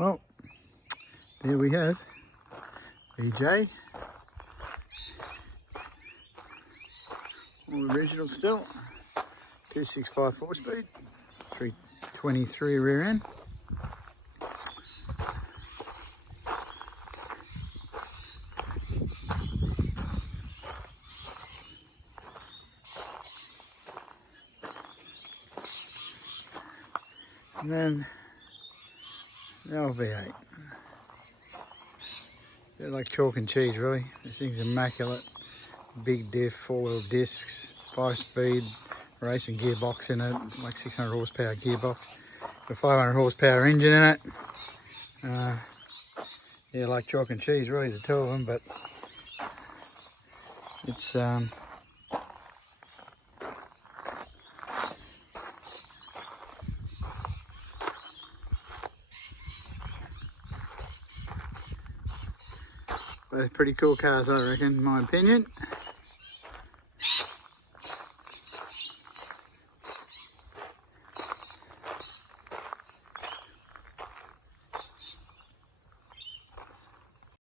Well, there we have VJ. All original still. 265 4-speed, 323 rear end. And then the old V8. They're like chalk and cheese really. This thing's immaculate. Big diff, 4-wheel discs, 5-speed racing gearbox in it, like 600 horsepower gearbox. A 500 horsepower engine in it. Yeah, like chalk and cheese really, the two of them, but it's both pretty cool cars, I reckon, in my opinion.